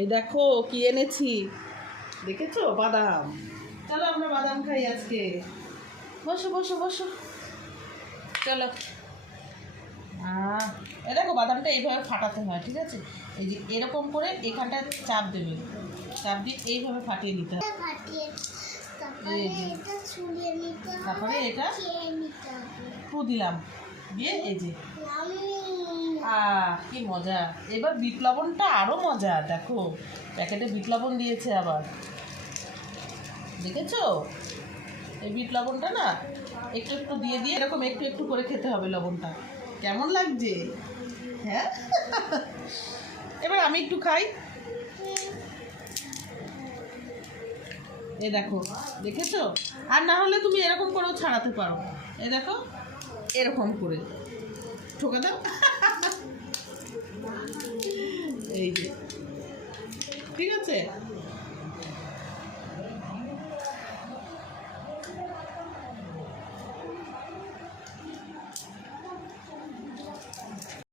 এই দেখো কি এনেছি, দেখেছো? বাদাম। চলো আমরা বাদাম খাই আজকে। বসো বসো বসো, চলো। এই দেখো বাদামটা এইভাবে ফাটাতে হয়, ঠিক আছে? এই যে এরকম করে এখানটা চাপ দেবে, চাপ দিয়ে এইভাবে ফাটিয়ে নিতে হবে। তারপরে এটা ফু দিলাম, দিয়ে এই যে কি মজা। এবার বিট লবণটা আরও মজা, দেখো প্যাকেটে বিট লবণ দিয়েছে আবার, দেখেছো? এই বিট লবণটা না একটু একটু দিয়ে দিয়ে এরকম একটু একটু করে খেতে হবে লবণটা। কেমন লাগছে? হ্যাঁ। এবার আমি একটু খাই। এ দেখো, দেখেছো? আর না হলে তুমি এরকম করেও ছাড়াতে পারো। এ দেখো এরকম করে ঠোকা দাও। এই যে, ঠিক আছে।